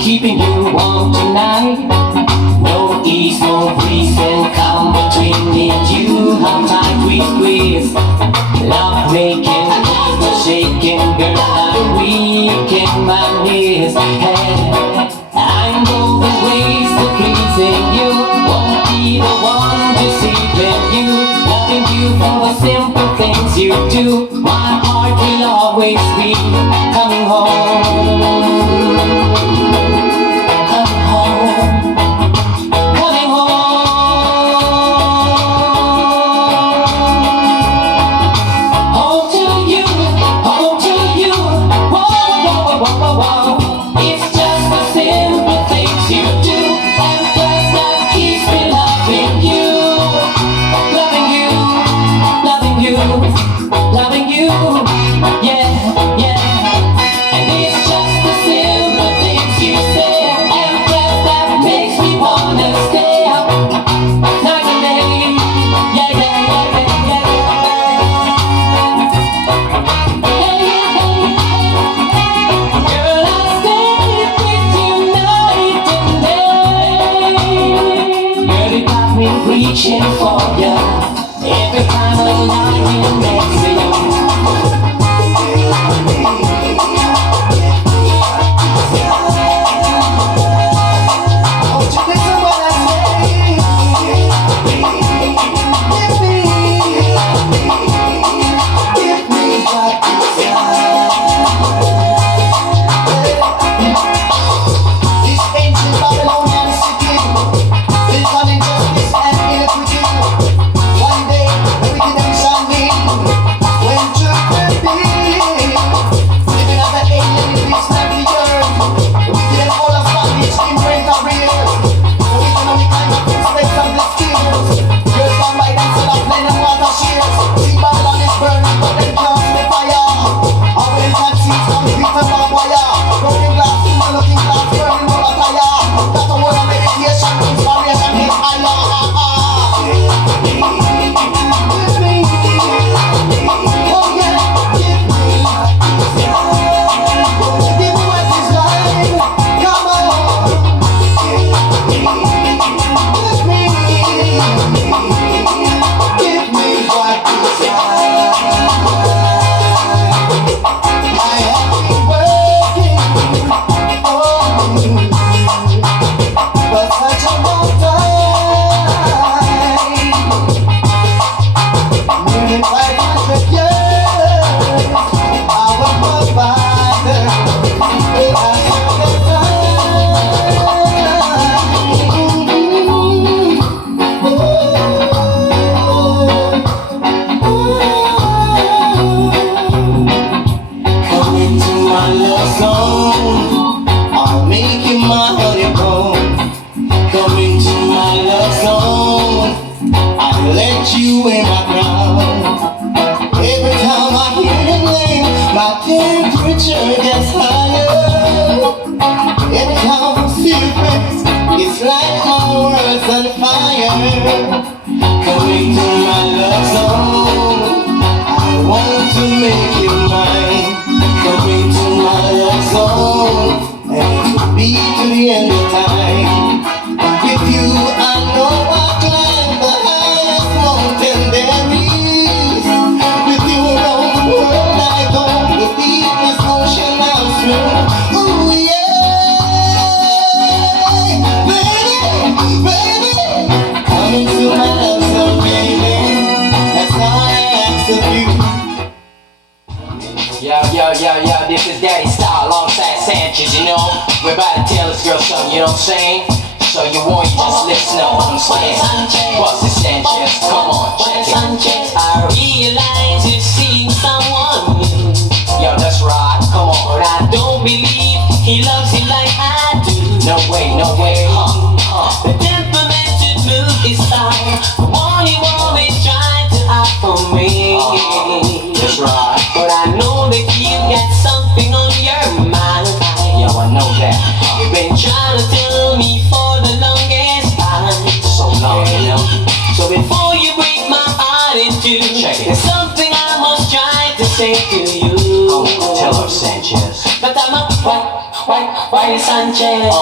keeping you warm tonight. No ease, no breeze can come between me and you. How tight we squeeze, love making, the shaking, girl, I'm weak in my knees. Hey, I know the ways to pleasing you. Won't be the one deceiving you. Loving you for the simple things you do. My heart will always be coming home. Coming home. Coming home. Home to you. Home to you. Whoa, whoa, whoa, whoa, whoa. It's just the simple things you do. And plus that keeps me loving you. Loving you. Loving you. Loving you. Yeah, yeah. And it's just the simple things you say. And plus that makes me wanna stay up night and day. Yeah, yeah, yeah, yeah, yeah. Hey, hey, girl, I stay with you night and day. Girl, you got me reaching for you every time I'm lying next to you. You in my ground. Every time I hear your name, my temperature gets higher. Every time I see your face, it's like my world's on fire. Coming to my love zone, I want to make you mine. Coming to my love zone, and it will be to the end of time. With you, I know I climb the highest mountain there is. With you around the world I go, the deepest ocean I'll swim. Ooh yeah, baby, baby, coming to my love zone, baby. That's all I ask of you. Yo, yo, yo, yo, this is Daddy Style alongside Sanchez, you know. We're about to tell this girl something, you know what I'm saying? So you want, you just listen up what I'm saying. What's the Sanchez? Come on, check it. I realize you're seeing someone new. Yo, that's right, come on. But I don't believe he loves you like I do. No way, no way, The temperamented move is style, the one you always try to hide from me. That's right. But I know that you got something on your mind. Yo, I know that. You've been trying to tell me for the longest time. So long, you know. So before you break my heart in two, Check it. there's something I must try to say to you. Oh, tell her, Sanchez. But I'm a Wild Sanchez,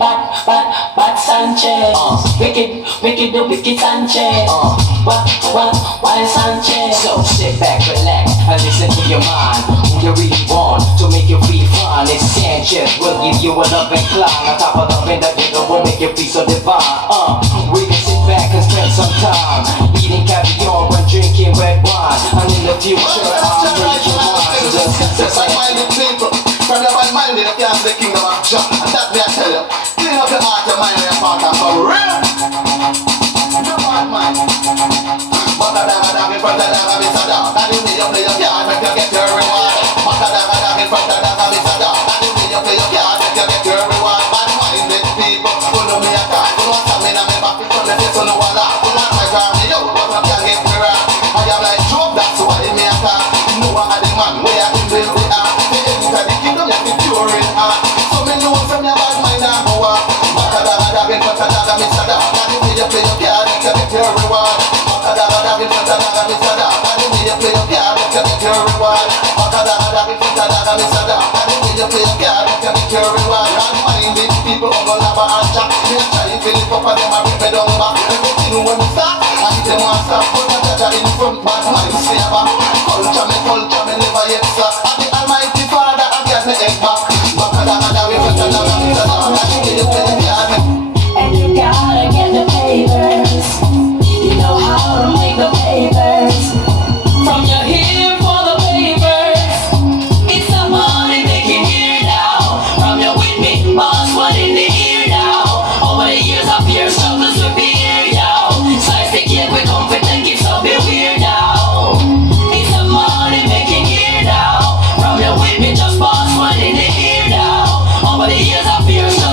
bad Sanchez, wicked the wicked Sanchez, Wild Sanchez. So sit back, relax, and listen to your mind. Who you really want to make you feel fine? It's Sanchez, will give you a loving climb. On top of loving that nigga will make you feel so divine. We can sit back and spend some time eating caviar and drinking red wine. And in the future, I'll make you mine. Just like minded people, from your mind-minded, you can't the kingdom of Jah. And that me I tell you, clean up your heart, your mind, and your heart, and for real. No bad mind. But a dog in front of dog, it's a dog. And you need to play your card, make you get your reward. But a dog in front of dog, it's a dog. And you need to play your card, make you get your reward. Bad-minded people, who know me a card, who want stamina, me back, who know me, who know a lot, who want my car, me out, but I can't get me right. I am like Job, that's why me a card. No one had the man, where I can build the art. The enter the kingdom, you have to pure in heart. So me know from your bad mind and go up. But a dog in front of dog, it's a dog. And you need to play your card, make you get your reward. But a dog in front of dog, it's a dog. And you need to play your card, make you get your reward. But a dog in front of dog, it's a dog. And you need to play your card, make you get your reward. And minded people come on have a chat. Me a try to fill it up and them a rip me down back. Everything when we start, I hit them one stop. But a dog in front, bad mind stay back. Culture me never yet stop. And the Almighty Father, I get me egg back. But a dog in front of dog, it's a dog. And you need to play your card. And you gotta get the papers. You know how to make the papers. From your here for the papers. It's the money making here now. From your with me, boss, what in the ear now. Over the years of your struggles will be here now. Slice the cake with comfort and keep something weird now. It's the money making here now. From your with me, just boss, what in the ear now. Over the years of your struggles.